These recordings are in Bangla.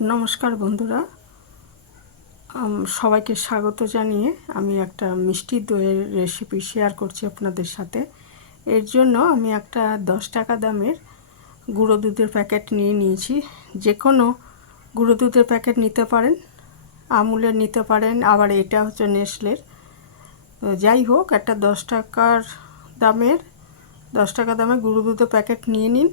নমস্কার বন্ধুরা, সবাইকে স্বাগত জানিয়ে আমি একটা মিষ্টি দইয়ের রেসিপি শেয়ার করছি আপনাদের সাথে। এর জন্য আমি একটা 10 টাকা দামের গুঁড়ো দুধের প্যাকেট নিয়েছি। যে কোনো গুঁড়ো দুধের প্যাকেট নিতে পারেন, আমুলের নিতে পারেন, আবার এটা হচ্ছে নেসলের। যাই হোক, একটা 10 টাকা দামের গুঁড়ো দুধের প্যাকেট নিয়ে নিন।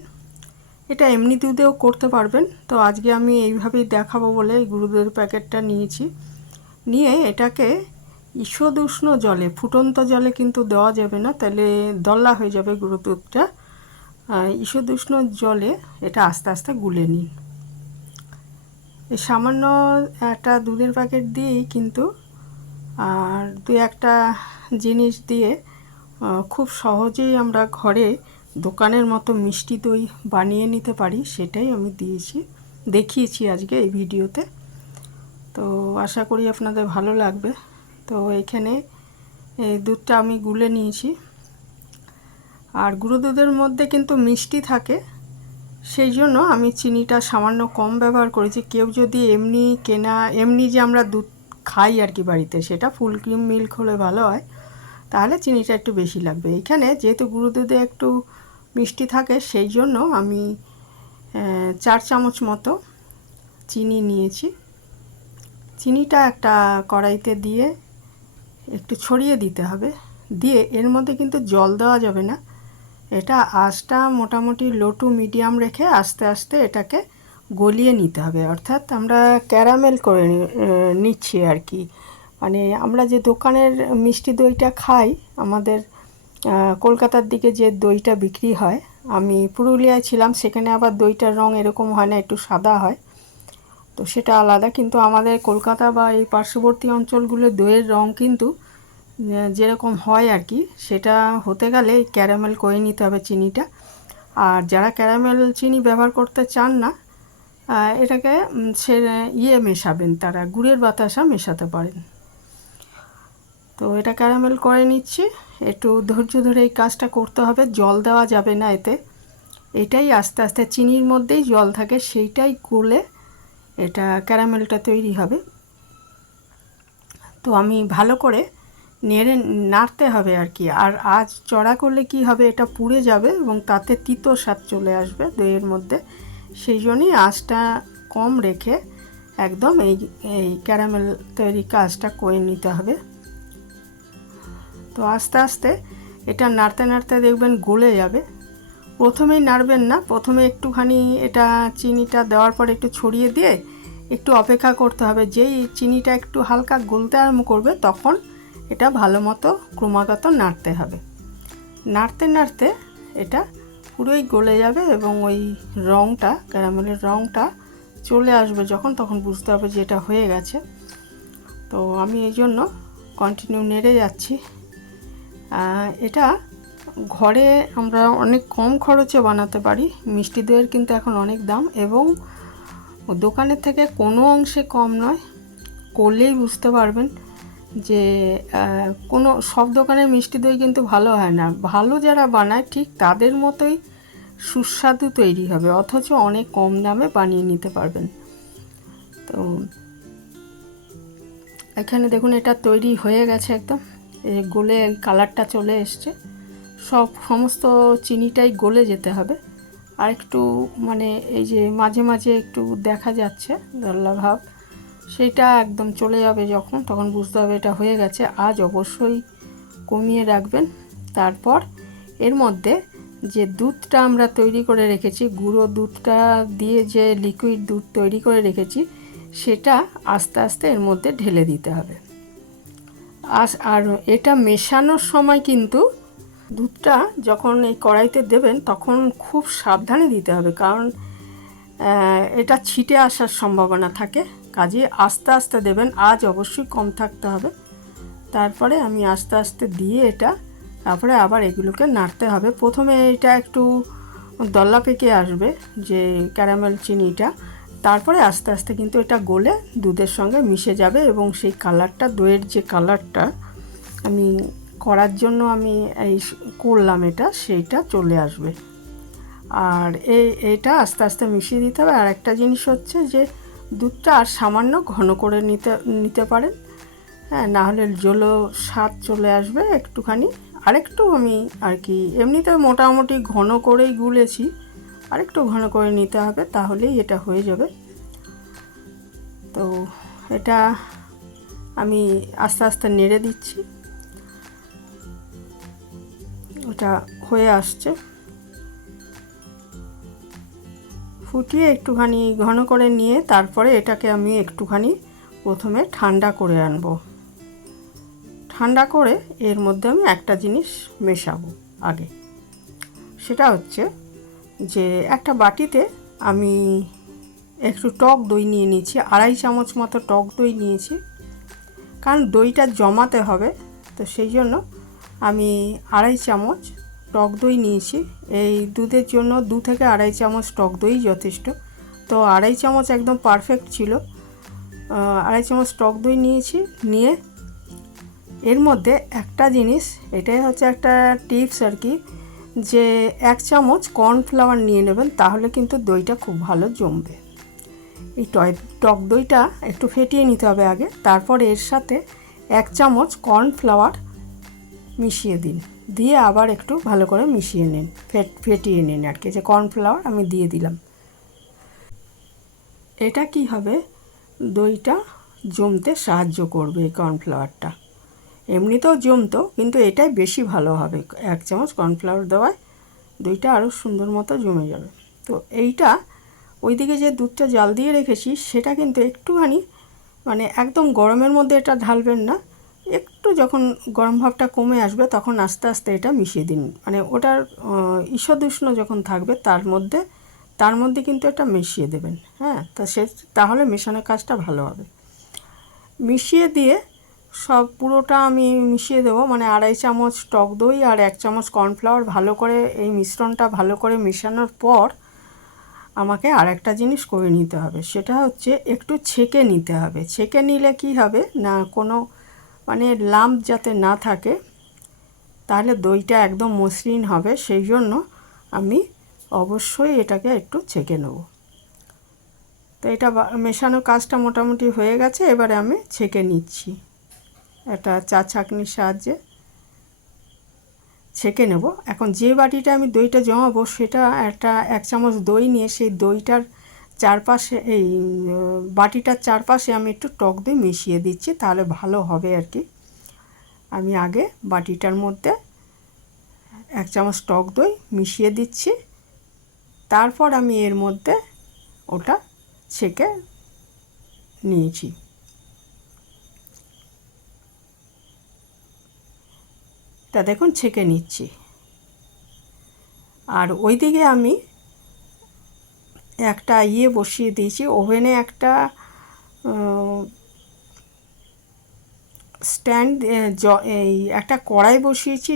এটা এমনি দুধেও করতে পারবেন, তো আজকে আমি এইভাবেই দেখাবো বলে এই গুঁড়ো দুধের প্যাকেটটা নিয়েছি। নিয়ে এটাকে ঈষৎ উষ্ণ জলে, ফুটন্ত জলে কিন্তু দেওয়া যাবে না, তাহলে দলা হয়ে যাবে গুঁড়ো দুধটা। ঈষৎ উষ্ণ জলে এটা আস্তে আস্তে গুলে নিন। এই সামান্য একটা দুধের প্যাকেট দিয়েই কিন্তু আর দু একটা জিনিস দিয়ে খুব সহজেই আমরা ঘরে দোকানের মতো মিষ্টি দই বানিয়ে নিতে পারি, সেটাই আমি দেখিয়েছি আজকে এই ভিডিওতে। তো আশা করি আপনাদের ভালো লাগবে। তো এখানে এই দুধটা আমি গুলে নিয়েছি। আর গুঁড়ো দুধের মধ্যে কিন্তু মিষ্টি থাকে, সেই জন্য আমি চিনিটা সামান্য কম ব্যবহার করেছি। কেউ যদি এমনি যে আমরা দুধ খাই আর কি বাড়িতে, সেটা ফুল ক্রিম মিল্ক হলে ভালো হয়, তাহলে চিনিটা একটু বেশি লাগবে। এখানে যেহেতু গুঁড়ো দুধে একটু মিষ্টি থাকে, সেই জন্য আমি 4 চামচ মতো চিনি নিয়েছি। চিনিটা একটা কড়াইতে দিয়ে একটু ছড়িয়ে দিতে হবে। দিয়ে এর মধ্যে কিন্তু জল দেওয়া যাবে না, এটা আঁচটা মোটামুটি লো টু মিডিয়াম রেখে আস্তে আস্তে এটাকে গলিয়ে নিতে হবে। অর্থাৎ আমরা ক্যারামেল করে নিচ্ছি আর কি। মানে আমরা যে দোকানের মিষ্টি দইটা খাই, আমাদের কলকাতার দিকে যে দইটা বিক্রি হয়, আমি পুরুলিয়ায় ছিলাম, সেখানে আবার দইটার রং এরকম হয় না, একটু সাদা হয়, তো সেটা আলাদা। কিন্তু আমাদের কলকাতা বা এই পার্শ্ববর্তী অঞ্চলগুলো দইয়ের রং কিন্তু যেরকম হয় আর কি, সেটা হতে গেলে ক্যারামেল করে নিতে হবে চিনিটা। আর যারা ক্যারামেল চিনি ব্যবহার করতে চান না, এটাকে মেশাবেন, তারা গুড়ের বাতাসা মেশাতে পারেন। তো এটা ক্যারামেল করে নিচ্ছি। একটু ধৈর্য ধরে এই কাজটা করতে হবে, জল দেওয়া যাবে না এতে। এটাই আস্তে আস্তে চিনির মধ্যেই জল থাকে, সেইটাই গলে এটা ক্যারামেলটা তৈরি হবে। তো আমি ভালো করে নাড়তে হবে আর কি। আর আঁচ চড়া করলে কি হবে, এটা পুড়ে যাবে এবং তাতে তিতো স্বাদ চলে আসবে দইয়ের মধ্যে। সেই জন্যই আঁচটা কম রেখে একদম এই ক্যারামেল তৈরি কাজটা করে নিতে হবে। তো আস্তে আস্তে এটা নাড়তে নাড়তে দেখবেন গলে যাবে। প্রথমেই নাড়বেন না, প্রথমে একটুখানি এটা চিনিটা দেওয়ার পর একটু ছড়িয়ে দিয়ে একটু অপেক্ষা করতে হবে। যেই চিনিটা একটু হালকা গলতে আরম্ভ করবে, তখন এটা ভালো মতো ক্রমাগত নাড়তে হবে। নাড়তে নাড়তে এটা পুরোই গলে যাবে এবং ওই রঙটা, ক্যারামেলের রঙটা চলে আসবে যখন, তখন বুঝতে হবে যে এটা হয়ে গেছে। তো আমি এই জন্য কন্টিনিউ নেড়ে যাচ্ছি। এটা ঘরে আমরা অনেক কম খরচে বানাতে পারি। মিষ্টি দইয়ের কিন্তু এখন অনেক দাম, এবং দোকানের থেকে কোনো অংশে কম নয়। করলেই বুঝতে পারবেন যে সব দোকানের মিষ্টি দই কিন্তু ভালো হয় না। ভালো যারা বানায় ঠিক তাদের মতোই সুস্বাদু তৈরি হবে, অথচ অনেক কম দামে বানিয়ে নিতে পারবেন। তো এখানে দেখুন এটা তৈরি হয়ে গেছে, একদম গলে কালারটা চলে এসছে। সমস্ত চিনিটাই গলে যেতে হবে। আর একটু মানে এই যে মাঝে মাঝে একটু দেখা যাচ্ছে দলা ভাব, সেইটা একদম চলে যাবে যখন, তখন বুঝতে হবে এটা হয়ে গেছে। আজ অবশ্যই কমিয়ে রাখবেন। তারপর এর মধ্যে যে দুধটা আমরা তৈরি করে রেখেছি, গুঁড়ো দুধটা দিয়ে যে লিকুইড দুধ তৈরি করে রেখেছি, সেটা আস্তে আস্তে এর মধ্যে ঢেলে দিতে হবে। আর এটা মেশানোর সময় কিন্তু দুধটা যখন এই কড়াইতে দেবেন, তখন খুব সাবধানে দিতে হবে, কারণ এটা ছিটে আসার সম্ভাবনা থাকে। কাজে আস্তে আস্তে দেবেন, আজ অবশ্যই কম থাকতে হবে। তারপরে আমি আস্তে আস্তে দিয়ে তারপরে আবার এগুলোকে নাড়তে হবে। প্রথমে এটা একটু দলা পেকে আসবে যে ক্যারামেল চিনিটা, তারপরে আস্তে আস্তে কিন্তু এটা গলে দুধের সঙ্গে মিশে যাবে এবং সেই কালারটা, দইয়ের যে কালারটা আমি করার জন্য আমি করলাম সেইটা চলে আসবে। আর এটা আস্তে আস্তে মিশিয়ে দিতে হবে। আর একটা জিনিস হচ্ছে যে দুধটা আর সামান্য ঘন করে নিতে পারেন, হ্যাঁ, না হলে জলো স্বাদ চলে আসবে একটুখানি। আরেকটু আমি আর কি এমনিতে মোটামুটি ঘন করেই গুলেছি, আরেকটু ঘন করে নিতে হবে, তাহলেই এটা হয়ে যাবে। তো এটা আমি আস্তে আস্তে নেড়ে দিচ্ছি, ওটা হয়ে আসছে। ফুটিয়ে একটুখানি ঘন করে নিয়ে তারপরে এটাকে আমি একটুখানি প্রথমে ঠান্ডা করে আনবো। ঠান্ডা করে এর মধ্যে আমি একটা জিনিস মেশাবো আগে, সেটা হচ্ছে যে একটা বাটিতে আমি একটু টক দই নিয়ে নিয়েছি, 2.5 চামচ মতো টক দই নিয়েছি, কারণ দইটা জমাতে হবে, তো সেই জন্য আমি 2.5 চামচ টক দই নিয়েছি। এই দুধের জন্য 2 থেকে 2.5 চামচ টক দই যথেষ্ট, তো 2.5 চামচ একদম পারফেক্ট ছিল। 2.5 চামচ টক দই নিয়েছি, নিয়ে এর মধ্যে একটা জিনিস, এটাই হচ্ছে একটা টিপস আর কি, যে 1 চামচ কর্নফ্লাওয়ার নিয়ে নেবেন, তাহলে কিন্তু দইটা খুব ভালো জমবে। এই টক দইটা একটু ফেটিয়ে নিতে হবে আগে, তারপর এর সাথে 1 চামচ কর্নফ্লাওয়ার মিশিয়ে দিন, দিয়ে আবার একটু ভালো করে মিশিয়ে নিন, ফেটিয়ে নিন আর কি। যে কর্নফ্লাওয়ার আমি দিয়ে দিলাম, এটা কি হবে, দইটা জমতে সাহায্য করবে এই কর্নফ্লাওয়ারটা। এমনিতেও জমতো, কিন্তু এটাই বেশি ভালো হবে, 1 চামচ কর্নফ্লাওয়ার দেওয়ায় দইটা আরও সুন্দর মতো জমে যাবে। তো এইটা ওইদিকে যে দুধটা জাল দিয়ে রেখেছি সেটা কিন্তু একটুখানি, মানে একদম গরমের মধ্যে এটা ঢালবেন না, একটু যখন গরম ভাবটা কমে আসবে তখন আস্তে আস্তে এটা মিশিয়ে দিন, মানে ওটার ঈষদ উষ্ণ যখন থাকবে তার মধ্যে কিন্তু এটা মিশিয়ে দেবেন, হ্যাঁ। তো তাহলে মেশানোর কাজটা ভালো হবে। মিশিয়ে দিয়ে সব পুরোটা আমি মিশিয়ে দেবো, মানে 2.5 চামচ টক দই আর 1 চামচ কর্নফ্লাওয়ার ভালো করে এই মিশ্রণটা ভালো করে মেশানোর পর আমাকে আর একটা জিনিস করে নিতে হবে, সেটা হচ্ছে একটু ছেঁকে নিতে হবে। ছেঁকে নিলে কি হবে না, কোনো মানে লাম্প যাতে না থাকে, তাহলে দইটা একদম মসৃণ হবে, সেই জন্য আমি অবশ্যই এটাকে একটু ছেঁকে নেব। তো এটা মেশানোর কাজটা মোটামুটি হয়ে গেছে, এবারে আমি ছেঁকে নিচ্ছি, একটা চা ছাঁকনির সাহায্যে ছেঁকে নেব। এখন যে বাটিটা আমি দইটা জমাবো সেটা একটা 1 চামচ দই নিয়ে সেই দইটার চারপাশে, এই বাটিটার চারপাশে আমি একটু টক দই মিশিয়ে দিচ্ছি, তাহলে ভালো হবে আর কি। আমি আগে বাটিটার মধ্যে 1 চামচ টক দই মিশিয়ে দিচ্ছি, তারপর আমি এর মধ্যে ওটা ছেঁকে নিয়েছি। তা দেখুন ছেঁকে নিচ্ছি। আর ওইদিকে আমি একটা বসিয়ে দিয়েছি ওভেনে, একটা স্ট্যান্ড, এই একটা কড়াই বসিয়েছি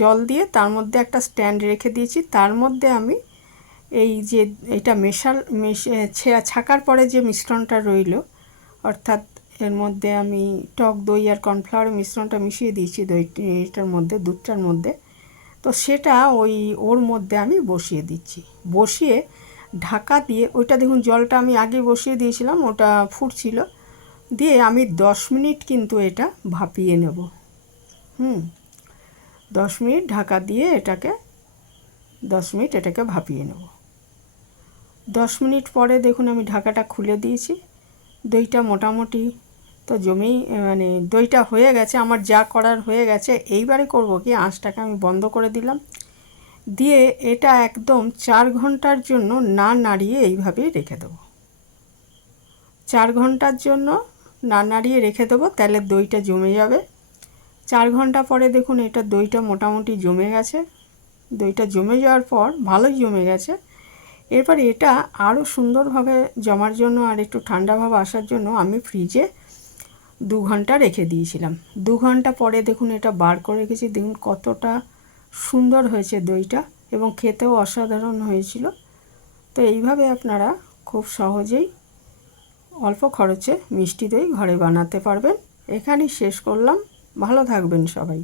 জল দিয়ে, তার মধ্যে একটা স্ট্যান্ড রেখে দিয়েছি, তার মধ্যে আমি এই যে এটা ছাকার পরে যে মিশ্রণটা রইল, অর্থাৎ এর মধ্যে আমি টক দই আর কর্নফ্লাওয়ারের মিশ্রণটা মিশিয়ে দিয়েছি দইটার মধ্যে, দুধটার মধ্যে, তো সেটা ওর মধ্যে আমি বসিয়ে দিচ্ছি। বসিয়ে ঢাকা দিয়ে, ওইটা দেখুন জলটা আমি আগে বসিয়ে দিয়েছিলাম, ওটা ফুটছিল, দিয়ে আমি 10 মিনিট কিন্তু এটা ভাপিয়ে নেব। 10 মিনিট ঢাকা দিয়ে এটাকে 10 মিনিট এটাকে ভাপিয়ে নেব। 10 মিনিট পরে দেখুন আমি ঢাকাটা খুলে দিয়েছি, দইটা মোটামুটি তো জমেই, মানে দইটা হয়ে গেছে, আমার যা করার হয়ে গেছে। এইবারে করব কি, আঁচটাকে আমি বন্ধ করে দিলাম, দিয়ে এটা একদম 4 ঘন্টার জন্য না নাড়িয়ে এইভাবেই রেখে দেবো। 4 ঘন্টার জন্য না নাড়িয়ে রেখে দেবো, তাহলে দইটা জমে যাবে। 4 ঘন্টা পরে দেখুন এটা দইটা মোটামুটি জমে গেছে। দইটা জমে যাওয়ার পর, ভালোই জমে গেছে, এরপর এটা আরও সুন্দরভাবে জমার জন্য আর একটু ঠান্ডা ভাব আসার জন্য আমি ফ্রিজে 2 ঘন্টা রেখে দিয়েছিলাম। 2 ঘন্টা পরে দেখুন এটা বার করে রেখেছি, দেখুন কতটা সুন্দর হয়েছে দইটা, এবং খেতেও অসাধারণ হয়েছিল। তো এইভাবে আপনারা খুব সহজেই অল্প খরচে মিষ্টি দই ঘরে বানাতে পারবেন। এখানেই শেষ করলাম, ভালো থাকবেন সবাই।